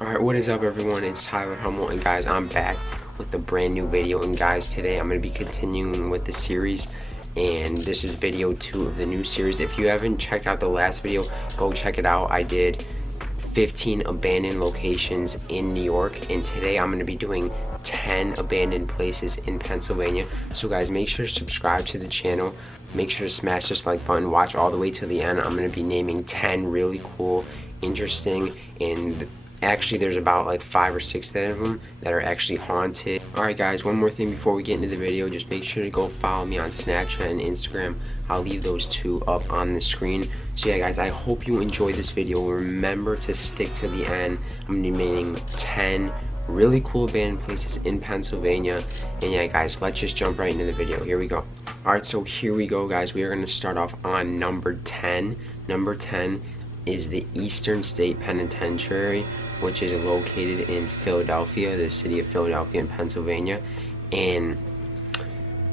Alright, what is up everyone? It's Tyler Hummel, and guys, I'm back with a brand new video. And guys, today I'm going to be continuing with the series, and this is video 2 of the new series. If you haven't checked out the last video, go check it out. I did 15 abandoned locations in New York, and today I'm going to be doing 10 abandoned places in Pennsylvania. So guys, make sure to subscribe to the channel, make sure to smash this like button, watch all the way to the end. I'm going to be naming 10 really cool, interesting, and actually there's about like 5 or 6 of them that are actually haunted. Alright guys, one more thing before we get into the video, just make sure to go follow me on Snapchat and Instagram. I'll leave those 2 up on the screen. So yeah guys, I hope you enjoyed this video. Remember to stick to the end. I'm gonna be naming 10 really cool abandoned places in Pennsylvania. And yeah guys, let's just jump right into the video. Here we go. Alright, so here we go guys. We are gonna start off on number 10. Number 10 is the Eastern State Penitentiary, which is located in Philadelphia, the city of Philadelphia in Pennsylvania. And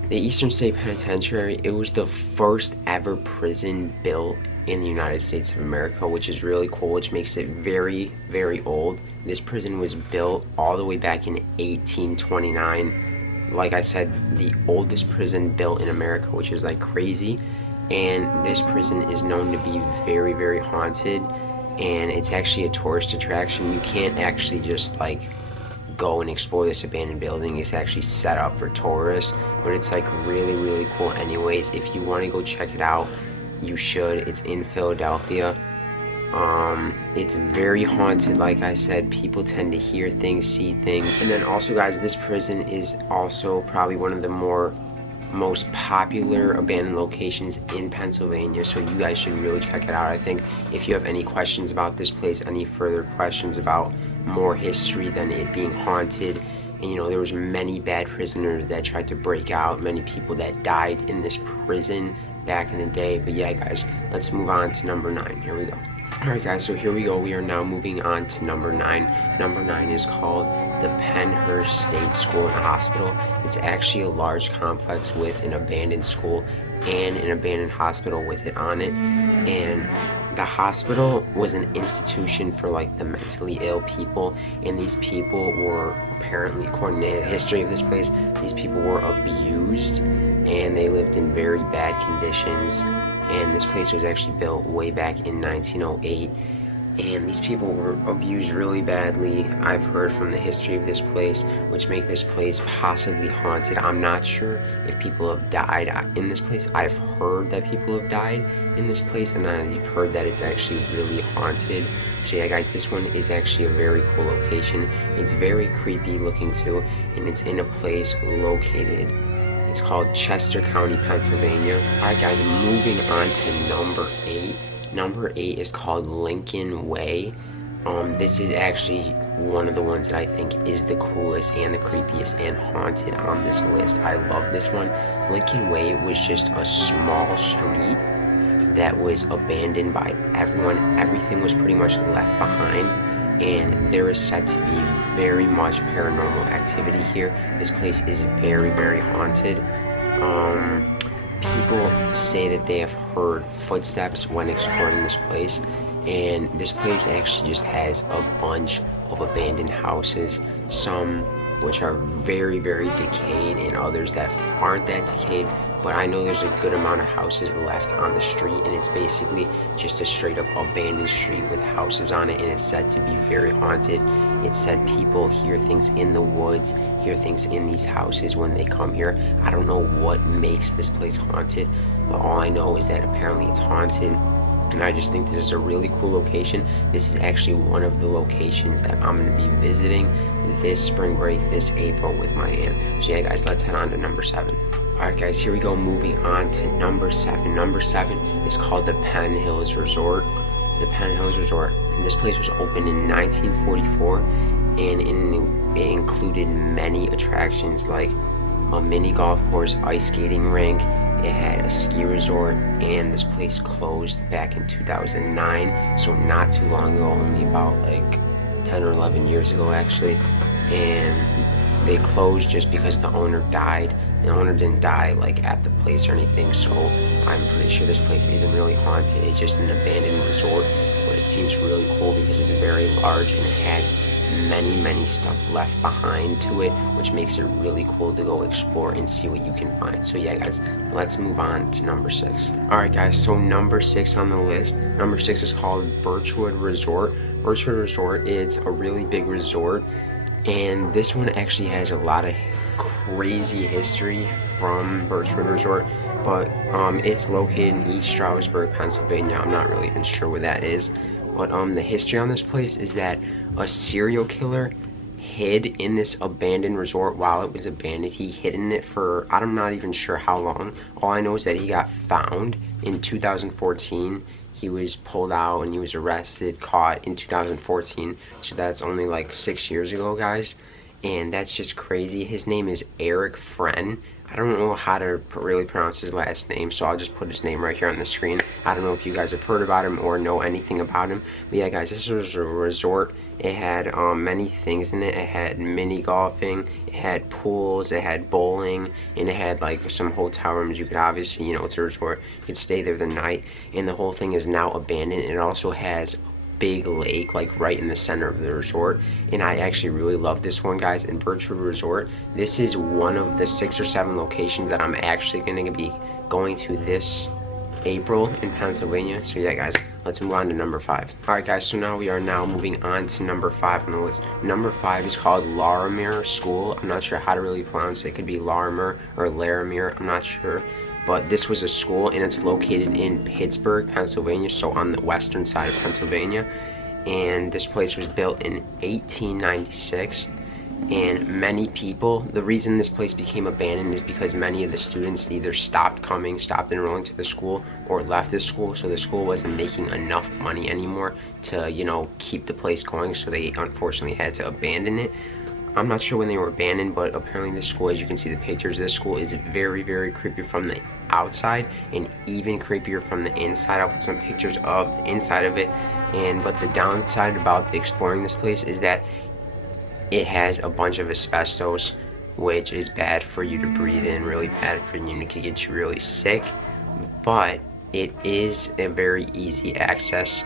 the Eastern State Penitentiary, it was the first ever prison built in the United States of America, which is really cool, which makes it very, very old. This prison was built all the way back in 1829. Like I said, the oldest prison built in America, which is like crazy. And this prison is known to be very, very haunted, and it's actually a tourist attraction. You can't actually just like go and explore this abandoned building. It's actually set up for tourists, but it's like really, really cool anyways. If you want to go check it out, you should. It's in Philadelphia. It's very haunted. Like I said, people tend to hear things, see things. And then also guys, this prison is also probably one of the most popular abandoned locations in Pennsylvania, so you guys should really check it out. I think if you have any questions about this place, any further questions about more history than it being haunted, and you know, there was many bad prisoners that tried to break out, many people that died in this prison back in the day. But yeah guys, let's move on to number 9. Here we go. Alright guys, so here we go. We are now moving on to number 9. Number 9 is called the Penn Hurst State School and Hospital. It's actually a large complex with an abandoned school and an abandoned hospital with it on it. And the hospital was an institution for like the mentally ill people, and these people were apparently, according to the history of this place, these people were abused and they lived in very bad conditions. And this place was actually built way back in 1908, and these people were abused really badly. I've heard from the history of this place, which make this place possibly haunted. I'm not sure if people have died in this place. I've heard that people have died in this place, and I've heard that it's actually really haunted. So yeah guys, this one is actually a very cool location. It's very creepy looking too, and it's in a place located, it's called Chester County, Pennsylvania. Alright guys, moving on to number 8. Number 8 is called Lincoln Way. This is actually one of the ones that I think is the coolest and the creepiest and haunted on this list. I love this one. Lincoln Way was just a small street that was abandoned by everyone. Everything was pretty much left behind, and there is said to be very much paranormal activity here. This place is very, very haunted. People say that they have heard footsteps when exploring this place, and this place actually just has a bunch of abandoned houses, some which are very, very decayed and others that aren't that decayed. But I know there's a good amount of houses left on the street, and it's basically just a straight up abandoned street with houses on it, and it's said to be very haunted. It's said people hear things in the woods, hear things in these houses when they come here. I don't know what makes this place haunted, but all I know is that apparently it's haunted. And I just think this is a really cool location. This is actually one of the locations that I'm going to be visiting this spring break, this April, with my aunt. So yeah guys, let's head on to number 7. Alright guys, here we go, moving on to number 7. Number 7 is called the Penn Hills Resort. The Penn Hills Resort. This place was opened in 1944, and it included many attractions like a mini golf course, ice skating rink. It had a ski resort, and this place closed back in 2009, so not too long ago, only about like 10 or 11 years ago actually. And they closed just because the owner died. The owner didn't die like at the place or anything, so I'm pretty sure this place isn't really haunted. It's just an abandoned resort. but it seems really cool because it's very large and it has many stuff left behind to it, which makes it really cool to go explore and see what you can find. So yeah guys, let's move on to number 6. All right guys, so number 6 on the list, number 6 is called Birchwood Resort. Birchwood Resort is a really big resort, and this one actually has a lot of crazy history from Birchwood Resort, but it's located in East Stroudsburg, Pennsylvania. I'm not really even sure where that is, but the history on this place is that a serial killer hid in this abandoned resort while it was abandoned. He hid in it for, I'm not even sure how long. All I know is that he got found in 2014. He was pulled out and he was arrested, caught in 2014. So that's only like 6 years ago, guys. And that's just crazy. His name is Eric Friend. I don't know how to really pronounce his last name, so I'll just put his name right here on the screen. I don't know if you guys have heard about him or know anything about him. But yeah, guys, this was a resort. It had many things in it. It had mini golfing, it had pools, it had bowling, and it had like some hotel rooms. You could obviously, you know, it's a resort, you could stay there the night. And the whole thing is now abandoned. It also has big lake like right in the center of the resort, and I actually really love this one, guys. In Birchwood Resort, this is one of the 6 or 7 locations that I'm actually going to be going to this April in Pennsylvania. So yeah guys, let's move on to number 5. All right guys, so now we are moving on to number 5 on the list. Number 5 is called Larimer School. I'm not sure how to really pronounce it. It could be Larimer or Larimer, I'm not sure. But this was a school, and it's located in Pittsburgh, Pennsylvania, so on the western side of Pennsylvania. And this place was built in 1896. And many people, the reason this place became abandoned is because many of the students either stopped enrolling to the school, or left the school. So the school wasn't making enough money anymore to, you know, keep the place going. So they unfortunately had to abandon it. I'm not sure when they were abandoned, but apparently this school, as you can see the pictures, this school is very creepy from the outside and even creepier from the inside. I'll put some pictures of the inside of it. But the downside about exploring this place is that it has a bunch of asbestos, which is bad for you to breathe in, really bad for you, and it can get you really sick. But it is a very easy access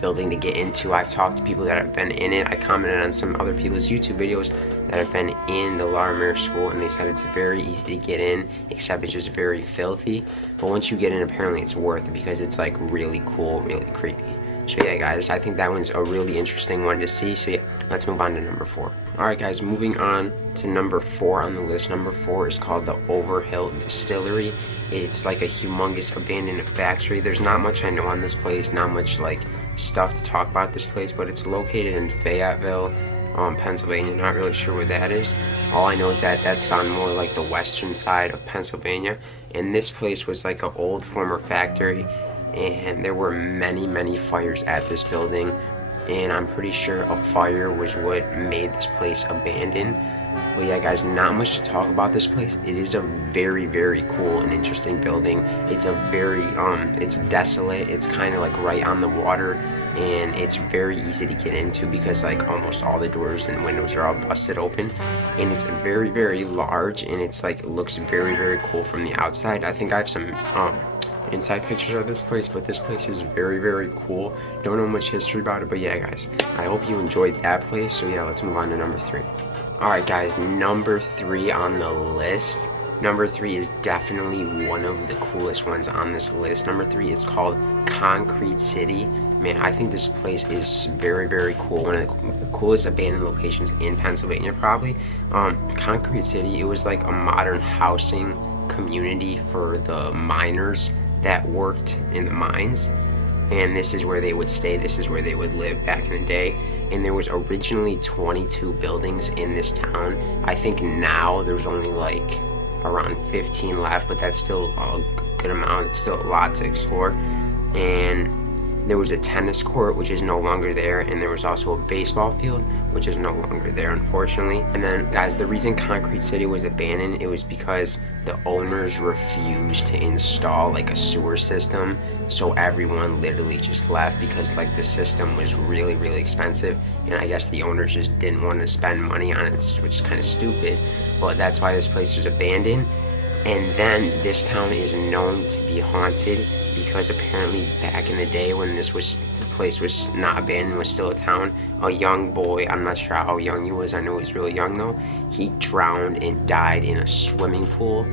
building to get into. I've talked to people that have been in it. I commented on some other people's YouTube videos that have been in the Larimer School, and they said it's very easy to get in, except it's just very filthy. But once you get in, apparently it's worth it because it's like really cool, really creepy. So yeah guys, I think that one's a really interesting one to see. So yeah, let's move on to number 4. Alright guys, moving on to number 4 on the list. Number 4 is called the Overholt Distillery. It's like a humongous abandoned factory. There's not much I know on this place, not much like stuff to talk about this place, but it's located in Fayetteville, Pennsylvania. Not really sure where that is. All I know is that that's on more like the western side of Pennsylvania, and this place was like an old former factory, and there were many fires at this building, and I'm pretty sure a fire was what made this place abandoned. But yeah guys, not much to talk about this place. It is a very cool and interesting building. It's a very it's desolate. It's kind of like right on the water, and it's very easy to get into because like almost all the doors and windows are all busted open, and it's very large, and it's like, it looks very cool from the outside. I think I have some inside pictures of this place, but this place is very cool. Don't know much history about it, but yeah guys, I hope you enjoyed that place. So yeah, let's move on to number 3. Alright guys, number 3 on the list. Number 3 is definitely one of the coolest ones on this list. Number 3 is called Concrete City. Man, I think this place is very cool. One of the coolest abandoned locations in Pennsylvania, probably. Concrete City, it was like a modern housing community for the miners that worked in the mines, and this is where they would stay, this is where they would live back in the day. And there was originally 22 buildings in this town. I think now there's only like around 15 left, but that's still a good amount. It's still a lot to explore. And there was a tennis court, which is no longer there, and there was also a baseball field, which is no longer there, unfortunately. And then guys, the reason Concrete City was abandoned, it was because the owners refused to install like a sewer system, so everyone literally just left because like the system was really expensive, and I guess the owners just didn't want to spend money on it, which is kind of stupid. But that's why this place was abandoned. And then this town is known to be haunted because apparently back in the day when the place was not abandoned, was still a town, a young boy, I'm not sure how young he was, I know he was really young though, he drowned and died in a swimming pool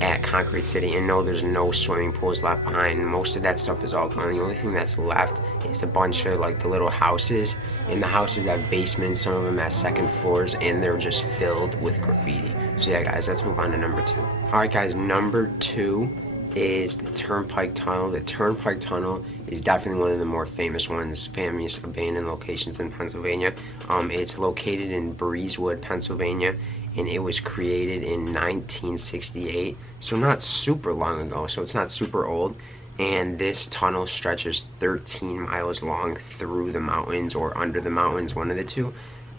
at Concrete City. And no, there's no swimming pools left behind. Most of that stuff is all gone. The only thing that's left is a bunch of like the little houses, and the houses have basements, some of them have second floors, and they're just filled with graffiti. So yeah guys, let's move on to number 2. Alright guys, number 2 is the Turnpike Tunnel. The Turnpike Tunnel is definitely one of the more famous abandoned locations in Pennsylvania. It's located in Birchwood, Pennsylvania, and it was created in 1968, so not super long ago, so it's not super old. And this tunnel stretches 13 miles long through the mountains or under the mountains, one of the two.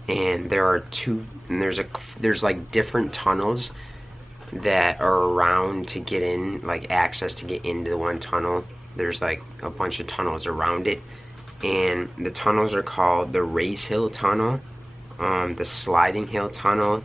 And there's like different tunnels that are around to get in, like access to get into the one tunnel. There's like a bunch of tunnels around it, and the tunnels are called the Race Hill Tunnel, the Sliding Hill Tunnel,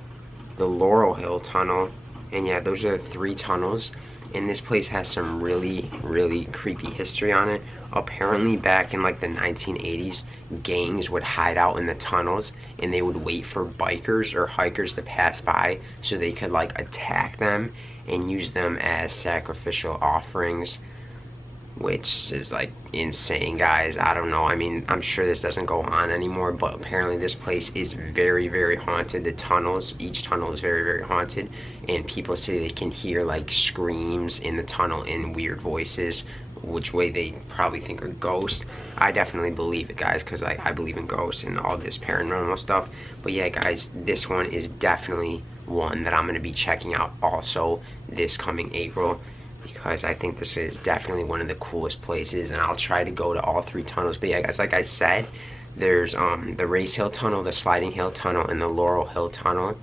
the Laurel Hill Tunnel, and yeah, those are the 3 tunnels. And this place has some really, really creepy history on it. Apparently back in like the 1980s, gangs would hide out in the tunnels, and they would wait for bikers or hikers to pass by so they could like attack them and use them as sacrificial offerings, which is like insane, guys. I don't know, I mean, I'm sure this doesn't go on anymore, but apparently this place is very, very haunted. The tunnels, each tunnel is very, very haunted, and people say they can hear like screams in the tunnel in weird voices, which way they probably think are ghosts. I definitely believe it, guys, because I believe in ghosts and all this paranormal stuff. But yeah guys, this one is definitely one that I'm going to be checking out also this coming April, because I think this is definitely one of the coolest places, and I'll try to go to all 3 tunnels. But yeah guys, like I said, there's the Race Hill Tunnel, the Sliding Hill Tunnel, and the Laurel Hill Tunnel.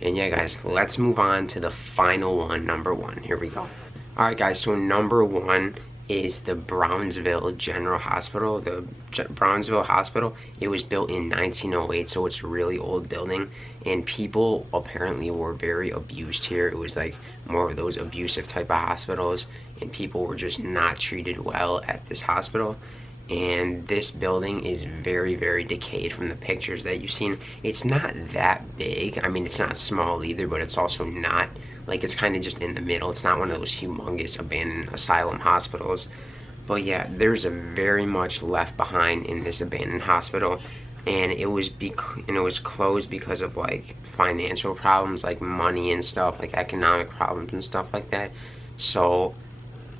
And yeah guys, let's move on to the final one, number 1. Here we go. Alright guys, so number 1 is the Brownsville General Hospital. The Brownsville Hospital, it was built in 1908, so it's a really old building, and people apparently were very abused here. It was like more of those abusive type of hospitals, and people were just not treated well at this hospital. And this building is very, very decayed from the pictures that you've seen. It's not that big, I mean, it's not small either, but it's also not, like, it's kind of just in the middle. It's not one of those humongous abandoned asylum hospitals. But yeah, there's a very much left behind in this abandoned hospital, and it was closed because of like financial problems, like money and stuff, like economic problems and stuff like that. So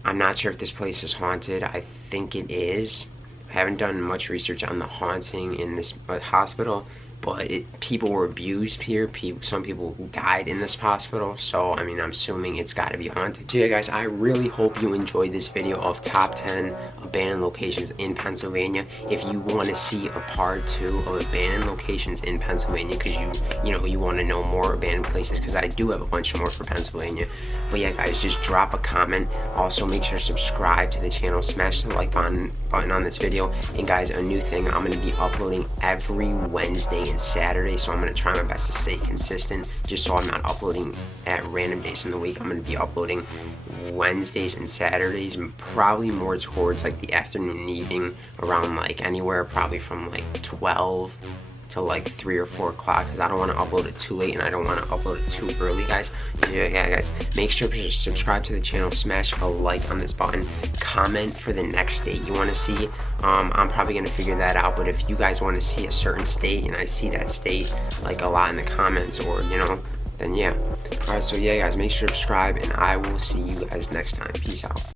I'm not sure if this place is haunted. I think it is. I haven't done much research on the haunting in this hospital, but people were abused here. Some people died in this hospital, so I mean, I'm assuming it's got to be haunted. So yeah guys, I really hope you enjoyed this video of top 10 abandoned locations in Pennsylvania. If you want to see a part 2 of abandoned locations in Pennsylvania, because you want to know more abandoned places, because I do have a bunch more for Pennsylvania. But yeah guys, just drop a comment. Also make sure to subscribe to the channel, smash the like button on this video. And guys, a new thing, I'm going to be uploading every Wednesday and Saturday, so I'm going to try my best to stay consistent, just so I'm not uploading at random days in the week. I'm going to be uploading Wednesdays and Saturdays, and probably more towards like the afternoon and evening, around like anywhere probably from like 12 to like 3 or 4 o'clock, because I don't want to upload it too late and I don't want to upload it too early, guys. Yeah guys, make sure to subscribe to the channel, smash a like on this button, comment for the next state you want to see. I'm probably going to figure that out, but if you guys want to see a certain state and I see that state like a lot in the comments, or then yeah. Alright, so yeah guys, make sure to subscribe, and I will see you guys next time. Peace out.